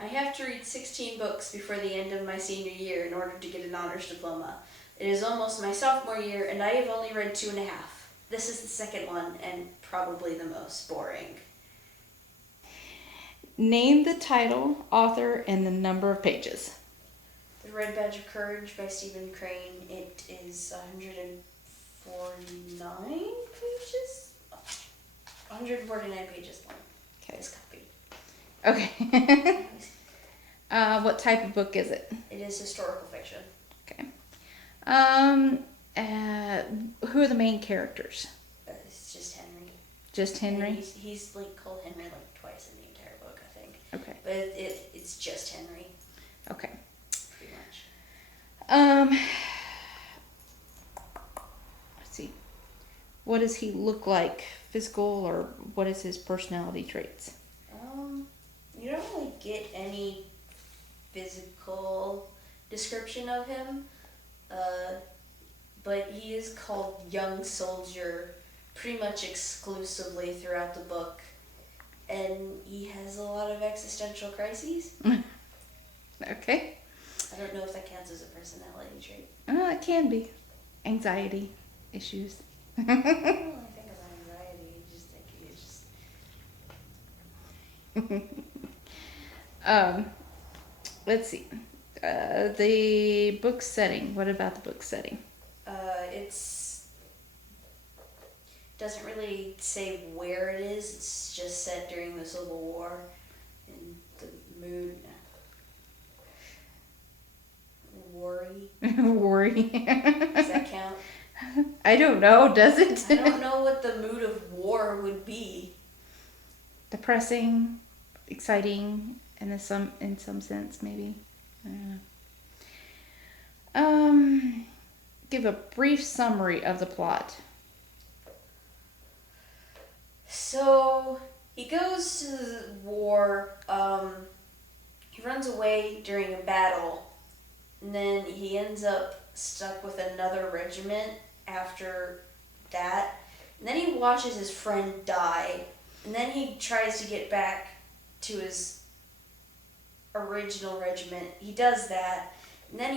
I have to read 16 books before the end of my senior year in order to get an honors diploma. It is almost my sophomore year, and I have only read 2.5. This is the second one, and probably the most boring. Name the title, author, and the number of pages. The Red Badge of Courage by Stephen Crane. It is 149 pages? 149 pages long. Okay. This copy. Okay. What type of book is it? It is historical fiction. Okay. Who are the main characters? It's just Henry. Just Henry? And he's like called Henry like twice in the entire book, I think. Okay. But it's just Henry. Okay. Pretty much. Let's see. What does he look like? Physical, or what is his personality traits? You don't really get any physical description of him. But he is called Young Soldier pretty much exclusively throughout the book. And he has a lot of existential crises. Okay. I don't know if that counts as a personality trait. It can be. Anxiety issues. I don't really think about anxiety. I just think it's just... Let's see. The book setting. What about the book setting? It's... doesn't really say where it is. It's just set during the Civil War. And the mood... Worry. Worry. Does that count? I don't know. Does it? I don't know what the mood of war would be. Depressing, exciting, in some sense, maybe. I don't know. Give a brief summary of the plot. So he goes to the war. He runs away during a battle, and then he ends up stuck with another regiment after that. And then he watches his friend die, and then he tries to get back to his original regiment. He does that, and then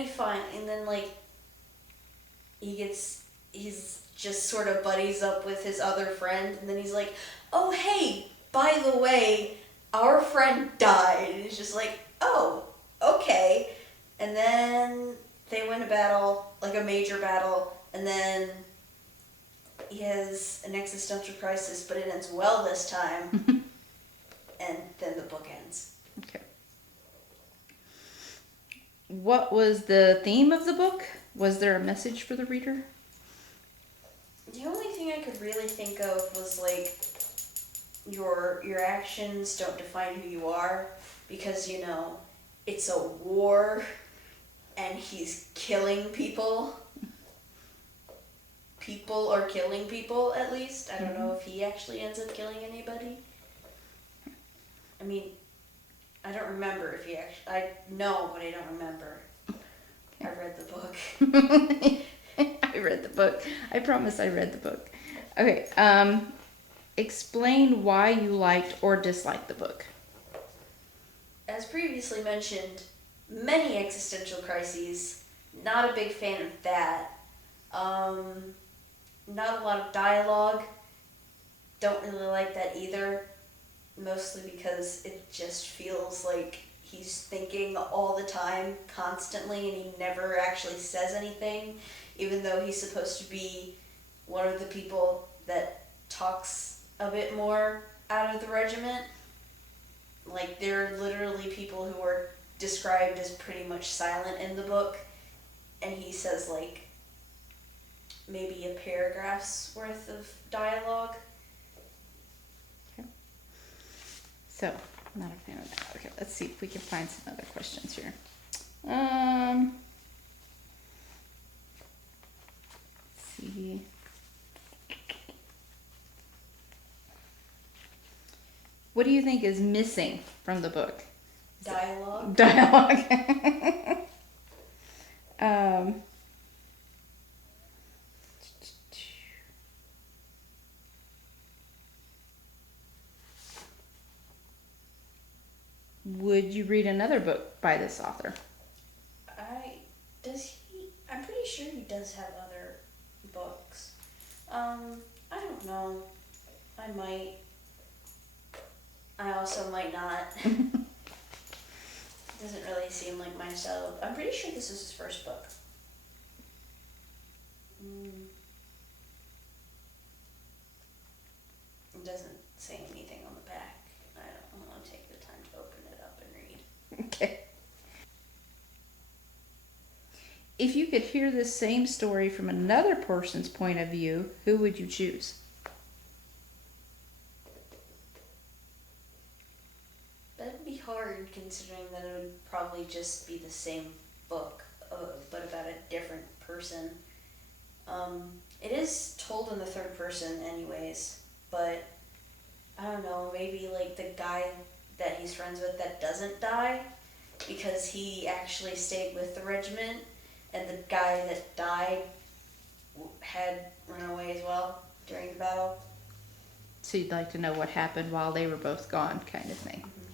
he's just sort of buddies up with his other friend, and then he's like, oh hey, by the way, our friend died. And he's just like, oh, okay. And then they win a battle, like a major battle, and then he has an existential crisis, but it ends well this time. And then the book ends. Okay. What was the theme of the book? Was there a message for the reader? The only thing I could really think of was like your actions don't define who you are, because it's a war and he's killing people. People are killing people, at least. I don't know if he actually ends up killing anybody. I mean, I don't remember if he actually... I know, but I don't remember. I read the book. I read the book. I promise I read the book. Okay, explain why you liked or disliked the book. As previously mentioned, many existential crises. Not a big fan of that. Not a lot of dialogue. Don't really like that either. Mostly because it just feels like he's thinking all the time, constantly, and he never actually says anything, even though he's supposed to be one of the people that talks a bit more out of the regiment. Like, there are literally people who are described as pretty much silent in the book, and he says, like, maybe a paragraph's worth of dialogue. Okay. So, not a fan of that. Okay, let's see if we can find some other questions here. Let's see. What do you think is missing from the book? Dialogue. Dialogue. Would you read another book by this author? I'm pretty sure he does have other books. I don't know. I might. I also might not. Doesn't really seem like my style. I'm pretty sure this is his first book. It doesn't say anything on the back. I don't want to take the time to open it up and read. Okay. If you could hear the same story from another person's point of view, who would you choose? That'd be hard considering that it would probably just be the same book, but about a different person. It is told in the third person anyways, but I don't know, maybe like the guy that he's friends with that doesn't die because he actually stayed with the regiment, and the guy that died had run away as well during the battle. So you'd like to know what happened while they were both gone, kind of thing. Mm-hmm.